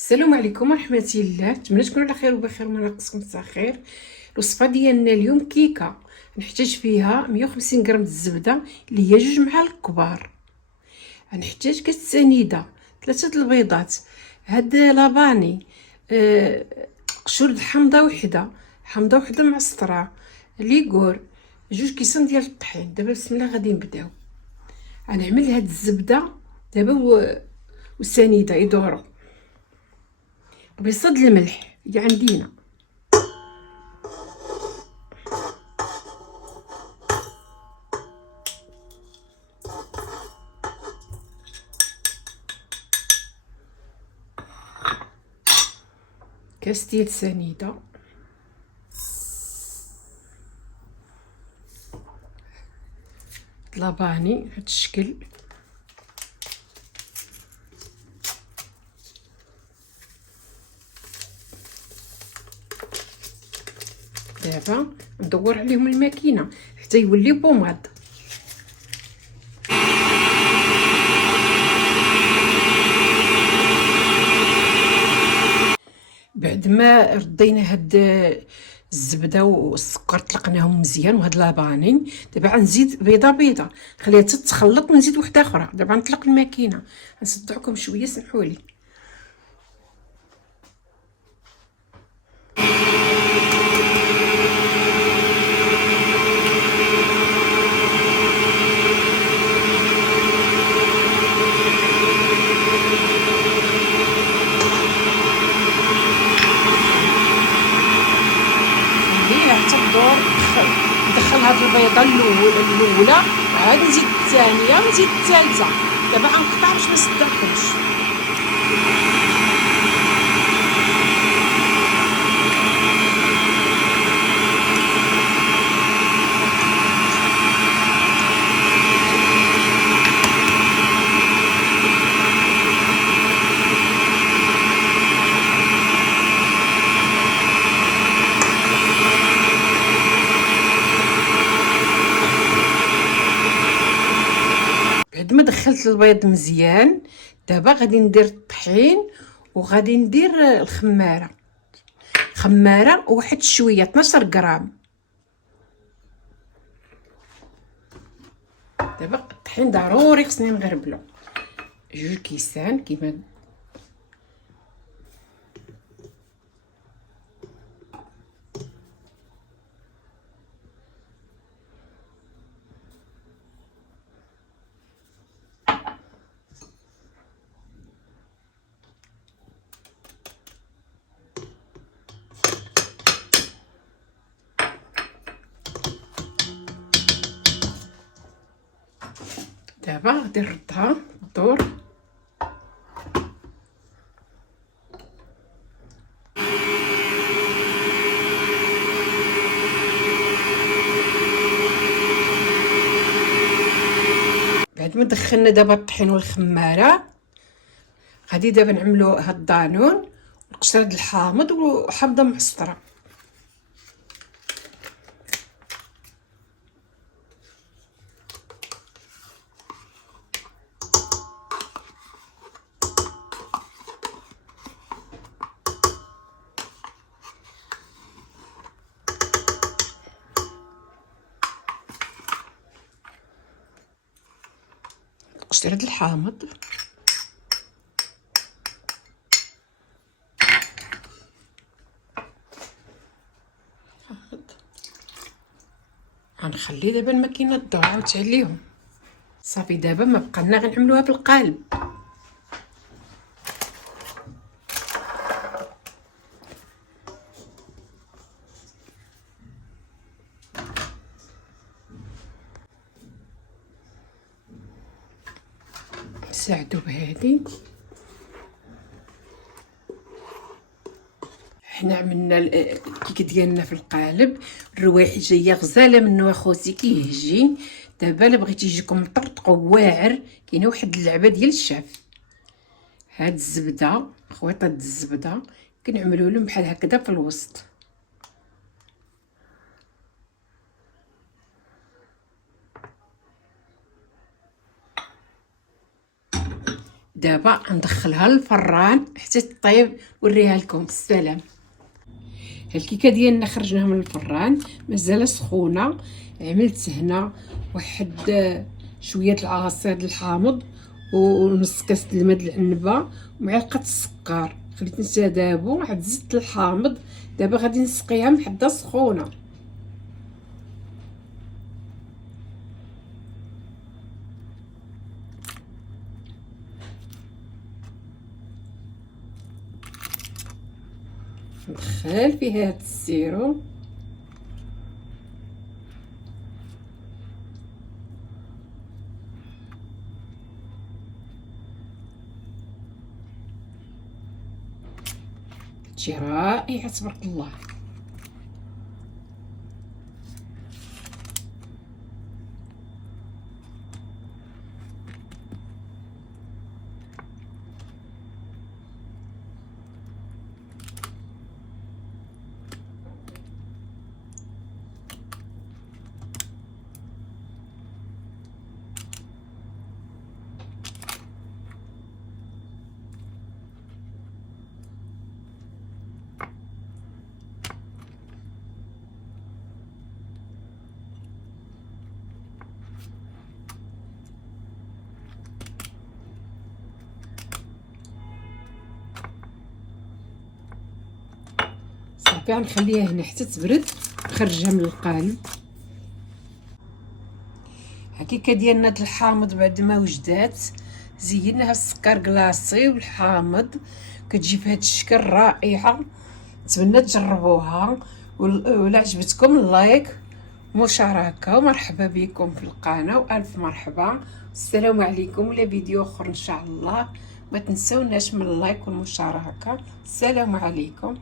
السلام عليكم ورحمة الله، نتمنى تكونوا على خير وبخير وما ناقصكم حتى خير. الوصفة ديالنا اليوم كيكة، نحتاج فيها 150 غرام الزبدة اللي هي 2 معالق كبار. غنحتاج كاس سنيدة، 3 البيضات، هاد لاباني، قشور حامضة وحدة معصرة، ليغور، 2 كيسان ديال الطحين. دابا بسم الله غادي نبداو. غنعمل هاد الزبدة دابا والسنيدة يدورو بصد الملح اللي عندينا. كاس ديال سنيده، لاباني هاد الشكل، دابا ندور عليهم الماكينه حتى يولي بوماد. بعد ما ردينا هاد الزبده والسكر طلقناهم مزيان وهاد لاباني، دابا غنزيد بيضه نخليها تتخلط ونزيد وحده اخرى. دابا نطلق الماكينه، نصدعكم شويه سمحولي. حتى الدور ندخل هاد البيضه الاولى، عاد نزيد الثانيه ونزيد الثالثه. دابا غنقطع باش ما نصدعكمش. بعد ما دخلت البيض مزيان، دابا غادي ندير الطحين وغادي ندير خماره وواحد شويه 12 غرام. دابا الطحين ضروري خصني نغربلو 2 كيسان كيما دابا غادي نردها الدور. بعد ما دخلنا دابا الطحين والخماره، غادي دابا نعملو هاد الدانون والقشره د الحامض وحامضه معصره. قشره د الحامض، غنخلي دابا الماكينه تدور عاوتاني عليهم. صافي دابا ما بقى لنا غنعملوها بالقالب. نساعدو بهادي. حنا عملنا الكيك ديالنا في القالب، الروايح جايه غزاله منه اخوتي كيهجين. دابا الا بغيتي يجيكم مطرطق واعر، كاينه واحد اللعبه ديال الشاف. هاد الزبده، خويطه الزبده كنعملو لهم بحال هكذا في الوسط. دابا ندخلها للفران حتى تطيب ونوريها لكم. السلام. الكيكه ديالنا خرجناها من الفران مازال سخونه. عملت هنا واحد شويه العصير الحامض ونص كاس الماء العنبه ومعلقه السكر، خليت نتذابوا. عاد زدت الحامض. دابا غادي نسقيها محدا سخونه. ندخل فيها هاد السيرو تجي رائعه تبارك الله. صافي غنخليها هنا حتى تبرد نخرجها من القالب. الكيكه ديالنا د الحامض بعد ما وجدات زيناها السكر كلاصي والحامض، كتجي في هذا الشكل رائعه. نتمنى تجربوها، ولا عجبتكم اللايك مشاركه ومرحبا بكم في القناه والف مرحبا. السلام عليكم. ولا فيديو اخر ان شاء الله. ما تنسوناش من اللايك والمشاركه. السلام عليكم.